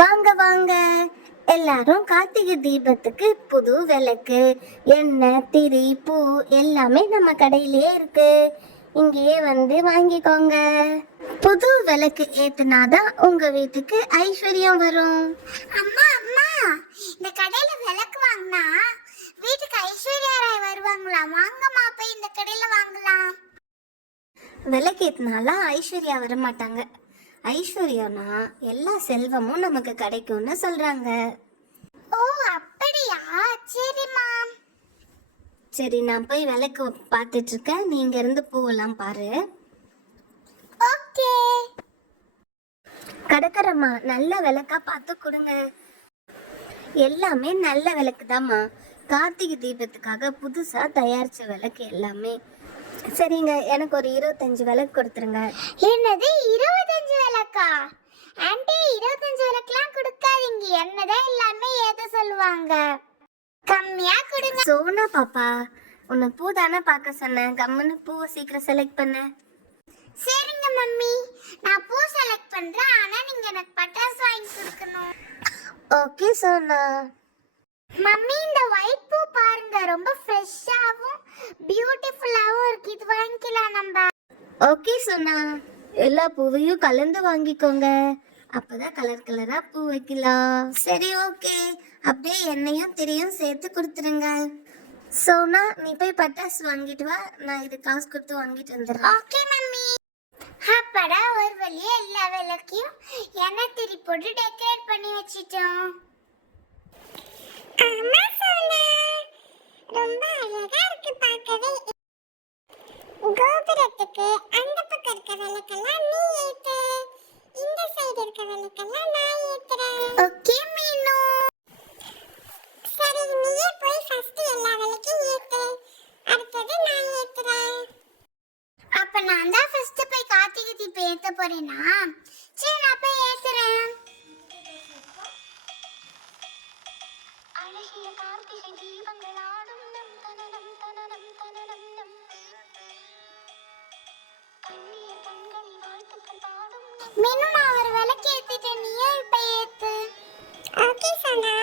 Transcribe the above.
வாங்க வாங்க, எல்லாரும் கார்த்திகை தீபத்துக்கு புது விளக்கு, எண்ணெய், திரி, பூ எல்லாமே நம்ம கடையிலேயே இருக்கு. இங்கேயே வந்து வாங்கிக்கோங்க. புது விளக்கு ஏத்துனாதான் உங்க வீட்டுக்கு ஐஸ்வர்யம் வரும். அம்மா அம்மா, இந்த கடையில விளக்கு வாங்கினா வீட்டுக்கு ஐஸ்வர்யா ராய் வருவாங்களா? வாங்கம்மா, போய் இந்த கடையில வாங்கலாம். விளக்கு ஏத்துனால ஐஸ்வர்யா வர மாட்டாங்க. ஐஸ்வர்யம்னா எல்லா செல்வமும் நமக்கு கிடைக்கும்னு சொல்றாங்க. ஓ அப்படியா? சரிம்மா. சரி, நான் போய் விளக்கு பார்த்துட்டு இருக்கேன், நீங்க இருந்து பூவெல்லாம் பாரு. ஓகே. கடைக்காரம்மா, நல்ல விளக்கா பார்த்து கொடுங்க. எல்லாமே நல்ல விளக்கு தாம்மா, கார்த்திகை தீபத்துக்காக புதுசா தயாரிச்ச விளக்கு எல்லாமே. சரிங்க, எனக்கு ஒரு 25 விளக்கு கொடுத்துருங்க. என்னது 25 விளக்கா? ஆண்டி, 25 விளக்குலாம் கொடுக்காதீங்க, என்னதான் எல்லாமே ஏத சொல்லுவாங்க. கம்மியா கொடுங்க. சோனா பாப்பா, உன்னை பூ தானே பார்க்க சொன்னேன், கம்முன்னு பூவை சீக்கிரம் செலக்ட் பண்ண. சரிங்க மம்மி, நான் பூ செலக்ட் பண்றேன், ஆனா நீங்க எனக்கு பட்டாசு வாங்கி கொடுக்கணும். ஓகே சோனா. மம்மி, இந்த ஒயிட் பூ பாருங்க, ரொம்ப ஃப்ரெஷ்ஷாவும் பியூட்டிஃபுல்லாவும் இருக்கு, இது வாங்கிக்கலாம் நம்ம. ஓகே சோனா, எல்லா பூவையும் கலந்து வாங்கிக்கோங்க, அப்பதான் கலர் கலரா பூ வைக்கலாம். சரி ஓகே, அப்படியே எண்ணெயும் திரியும் சேர்த்து கொடுத்துருங்க. சோனா, நீ போய் பட்டாசு வாங்கிட்டு வா, நான் இது காசு கொடுத்து வாங்கிட்டு வந்துடுறேன். Okay mummy. அப்படா, ஒரு வழியா எல்லா விளக்கையும் எண்ணெய் திரி போட்டு டெக்கரேட் பண்ணி வச்சிட்டோம். ஆமா சோனா, ரொம்ப அழகா இருக்கு பார்க்கவே. கோபுரத்துக்கு அந்த பக்கம் இருக்க விளக்கெல்லாம் நீ ஏத்து, இந்த சைடு இருக்க விளக்கெல்லாம் நான் ஏத்துறேன். ஓகே மீனு. சரி, நீயே போய் ஃபர்ஸ்ட் எல்லா விளக்கையும் ஏத்து, அடுத்தது நான் ஏத்துறேன். அப்ப நான் தான் ஃபர்ஸ்ட் போய் கார்த்திகை தீபம் ஏத்த போறேனா? சரி, நான் போய் ஏத்துறேன். அழகிய கார்த்திகை தீபங்கள் ஆடும் நம் தனனம் தனனம் தனனம் நம் கண்ணிய கண்களில் வாழ்த்துக்கள் பாடும். மீனு, நான் ஒரு விளக்கு ஏத்திட்டேன், நீயே இப்ப ஏத்து. ஓகே சோனா.